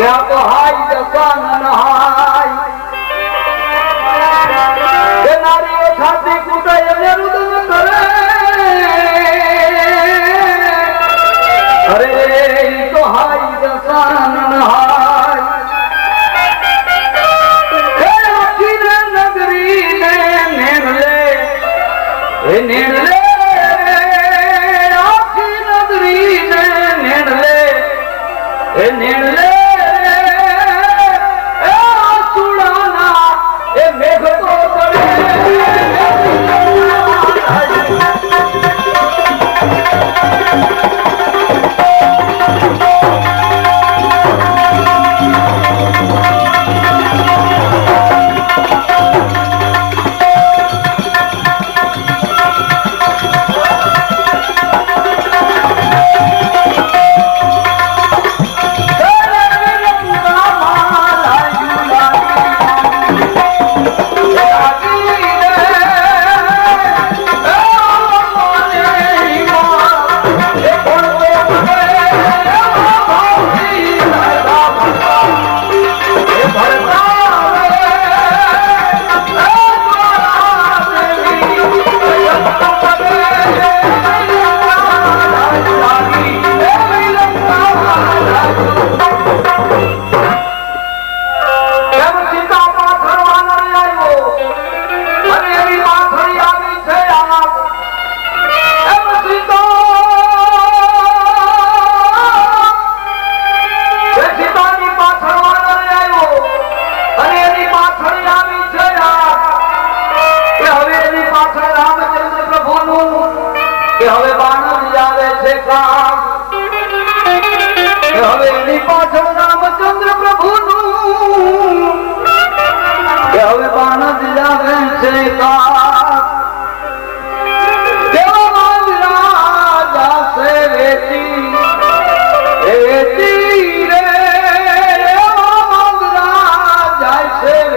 দেহ হাই দোকান হাই নারী ও ছাতি কুটাই ধরে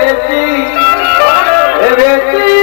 છે વેચી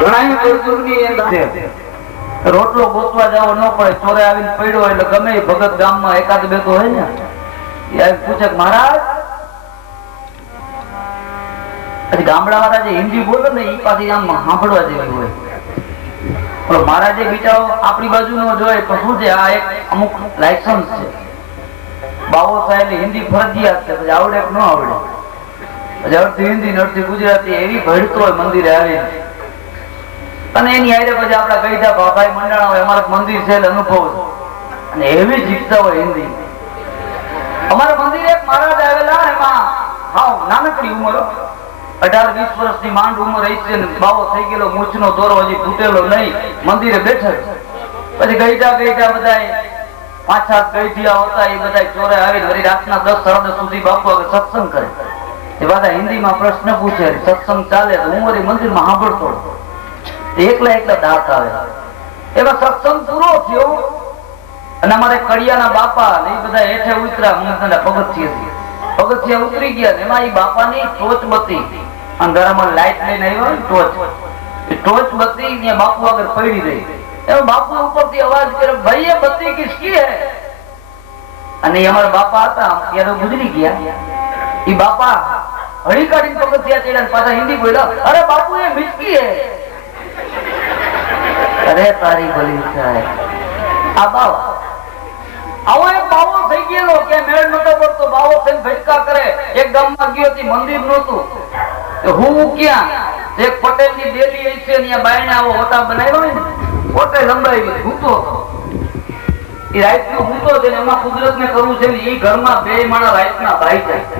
ઘણાય રોટલો ગોતવા જવો ન પડે, ચોરે આવીને પડ્યો એટલે ગમે ભગત ગામમાં એકાદ બે તો હોય ને, એ પૂછે મહારાજ, પછી ગામડા વાળા જે હિન્દી બોલે ને એ પાછી આમ સાંભળવા જેવી હોય. પણ મહારાજે બિચારો આપણી બાજુ નો જોઈએ તો શું છે, આ એક અમુક લાયસન્સ છે. બાવો સાહેબ હિન્દી ફરજિયાત છે, પછી આવડે કે ન આવડે? પછી હિન્દી ને અડધી ગુજરાતી એવી ભળતો હોય મંદિરે આવી અને એની હારે પછી આપડા ગઈઢા ભાભાઈ મંડાણા હોય, અમારું મંદિર છે અનુભવ અને એવી જીતતા હોય હિન્દી. અમારા મંદિરે એક મહારાજ આવેલા એમાં હાવ નાનકડી ઉંમર અઢાર વીસ વર્ષની માંડ ઉંમર રહી છે બાવો થઈ ગયેલો, મૂછનો દોરો હજી તૂટેલો નહીં, મંદિરે બેઠા. પછી ગઈઢા ગઈઢા બધા પાંચ સાત ગઈઢિયા હતા, એ બધા ચોરે આવીને હરી રાતના દસ, સાડા સુધી બાપુ આગળ સત્સંગ કરે. એ બધા હિન્દીમાં પ્રશ્ન પૂછે, સત્સંગ ચાલે તો હું વળી મંદિરમાં સાંભળતો એકલા એકલા દાંત આવે. એમાં સત્સંગ પૂરો થયો અને અમારે કડિયાના બાપા ને બધા હેઠે ઉતરા હું પગથિયેથી પગથિયા ઉતરી ગયા ને એમાં એ બાપાની ટોચ બત્તી અંધારામાં લાઈટ લઈને આવ્યો ને ટોચ. એ ટોચ બત્તી ને બાપુ આગળ પડી રહી. એમાં બાપુ ઉપરથી અવાજ કર્યો ભાઈ એ બત્તી કિસકી હે? અને અમારા બાપા હતા, ત્યારે ગુજરી ગયા. એ બાપા, હળી કાઢીને પગથિયા ચડ્યા પાછા હિન્દી બોલ્યા, અરે બાપુ, એ મિસકી હે. અરે તારી ભલી થાય. આ બાવ, આવો એક બાવો થઈ ગયેલો કે મેળ નતો પડતો, બાવો થઈને ભટકા કરે. એક ગામમાં ગયો હતી, મંદિર નહોતું. હું ક્યાં? એક પટેલની દેલી એ છે ત્યાં બાયણે આવો હોતા બનાવ્યો ને હોટે લંબાવી ભૂતો. હતો એ રાત નો ભૂતો છે એમાં કુદરત ને કરવું છે ને એ ઘરમાં બે માણસ રાઈટ ના ભાઈ જાય.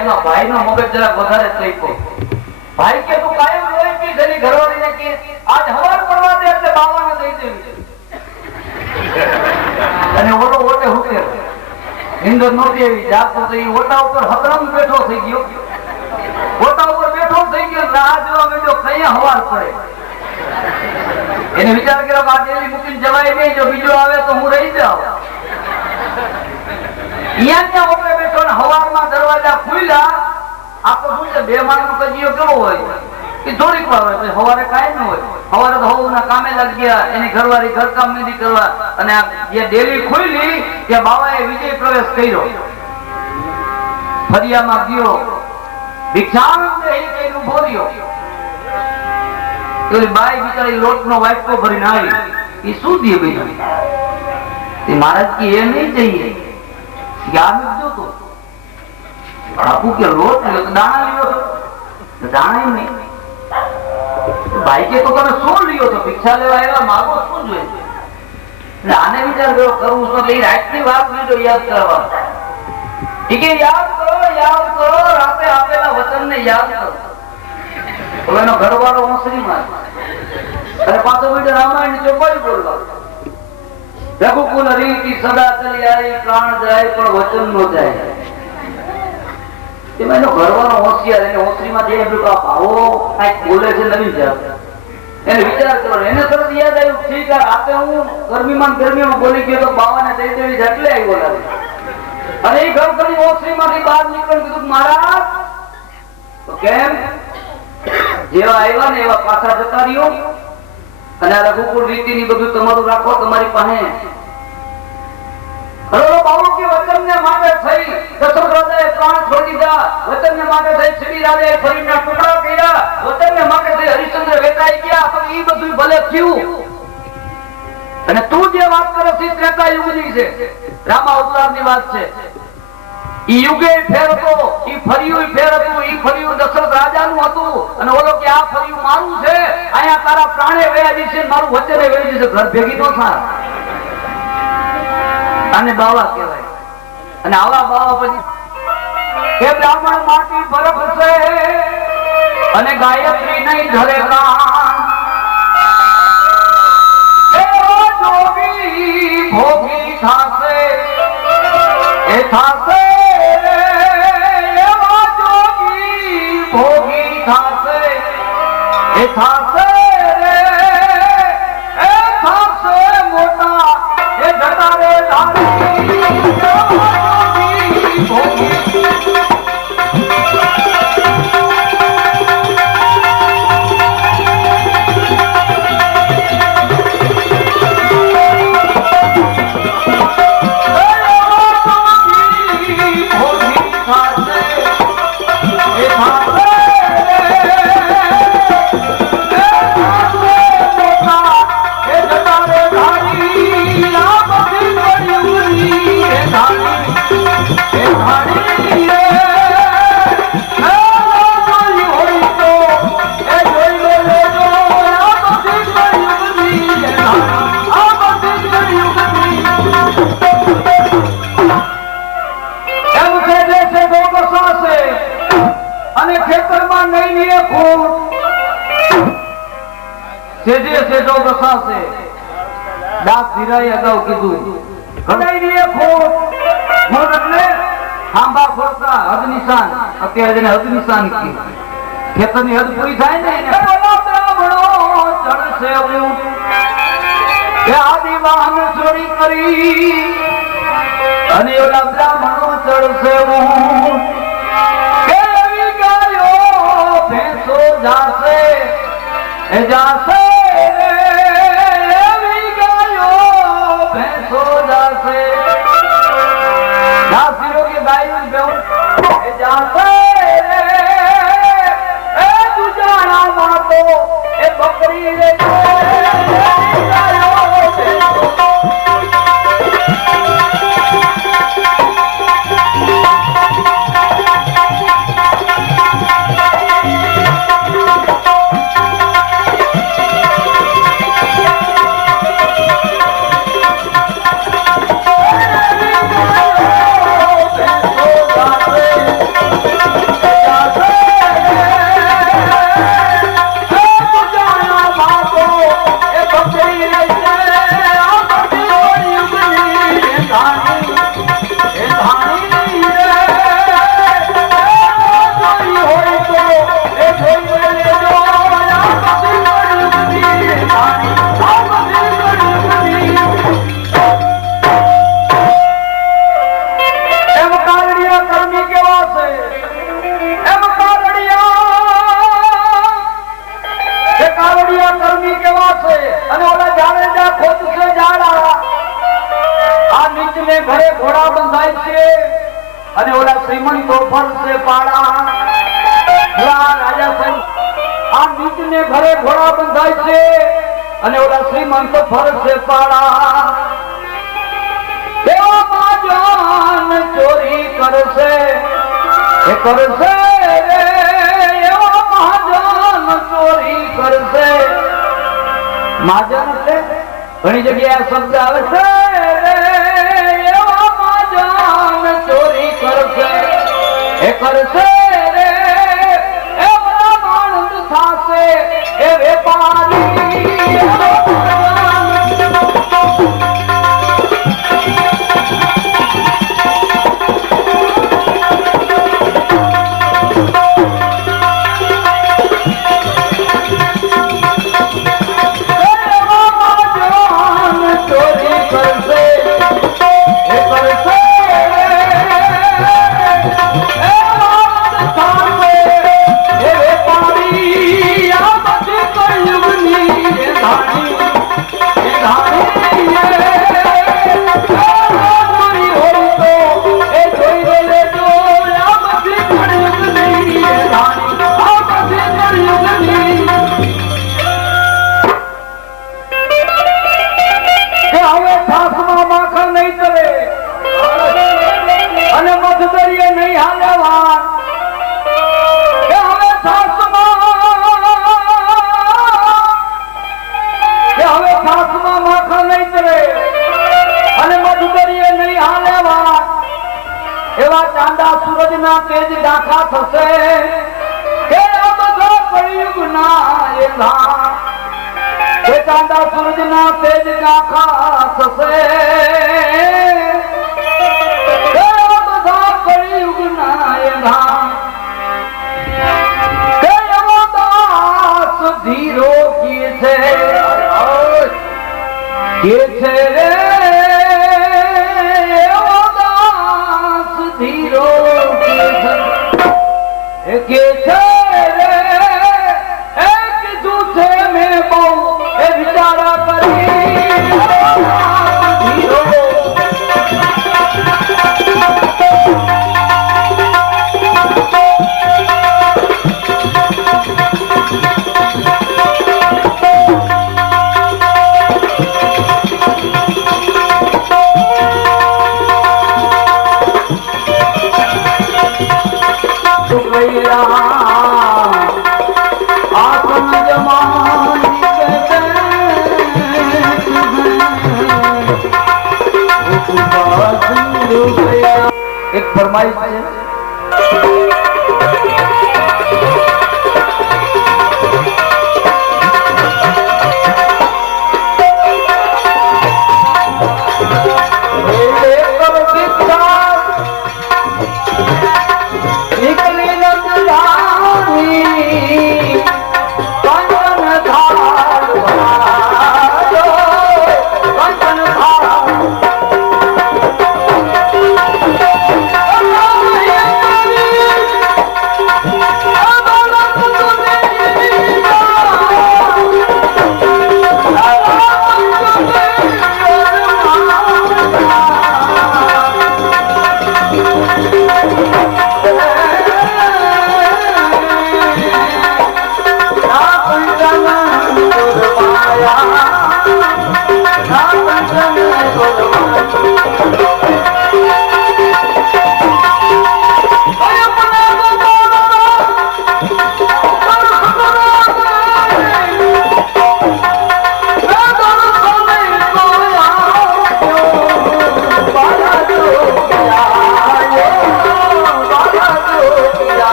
એમાં ભાઈ નો મગજ જરાક વધારે થઈ ભાઈ કે કાયમ લોહી હુકે. નિંદર નહોતી એવી જાગતો તો એ ઓટા ઉપર હતરમ બેઠો થઈ ગયો. ઓટા ઉપર બેઠો થઈ ગયો રાહ જોવા માંડ્યો કયા હવાર એને વિચાર કર્યો આ ડેલી જવાય નહીં, જો બીજો આવે તો હું રહી જાઉં. અહીંયા ઓટે બેઠો ને હવારમાં હોય? હોય ન હોય. બાઈ બિચારી લોટનો વાટકો ભરીને આવી. એ શું બીજું તે મહારાજ કે, એ નહીં જઈએ. તો. તો તો નહીં ભાઈ કે તો તમે શું લીધો છો? ભિક્ષા લેવા આવ્યા, માગો શું જોઈએ? એટલે આને વિચાર કર્યો કરવું શું એટલે રાતની વાત લીધો યાદ કરવા ઠીક યાદ કરો યાદ કરો, રાતે આપેલા વચન ને યાદ કરો. એનો ઘરવાળો હોંસરીમાં અને પાછો બીજો રામાયણ ચોપાઈ બોલવા. પણ વચન નો જાય. એમાં એનો ઘરવાળો હોશિયાર, એને હોશરીમાં જઈને આ ભાવો કાંઈક બોલે છે, નવી જાત. એને વિચાર કરો એને તરત યાદ આવ્યું ઠીક, આ રાતે હું ગરમીમાં ગરમીમાં બોલી ગયો તો બાવાને દઈ દેવી એટલે આવ્યો લાગે. અને એ ઘર કરી હોશરીમાંથી બહાર નીકળી કીધું મહારાજ કેમ? જેવા આવ્યા ને એવા પાછા જતા રહ્યો. અને આ રઘુકુળ રીતિ ની બધું તમારું રાખો, તમારી પાસે અને તું જે વાત છે રામા ઈ યુગે ફેર હતો. ઈ ફર્યું ફેર હતું. ઈ ફર્યું દશરથ રાજાનું હતું. અને ઓલો કે આ ફર્યું મારું છે. અહીંયા તારા પ્રાણે વયા છે મારું વચને વહી છે ભેગી નો થાય. આને બાવા કહેવાય. અને આવા બાવા પછી એ બ્રાહ્મણ માટી બરફ છે અને ગાયત્રી નહીં ધરે કાન નહીં સેજે સેજો બસાશે દાસ ધીરાએ અગાઉ નીએ ફૂટ ફૂટ એટલે એ કરી. અને બ્રાહ્મણો ચડશે. કરશે રે, એવો ઘણી જગ્યાએ શબ્દ આવે છે, રે, એવો ચોરી કરશે. એ કરશે રે, એ બ્રાહ્મણ એ વેપારી થશે કે બધો પ્રયુગ ના એ ધામ કે ચાંદા સૂરજ ના તેજ નાખા થશે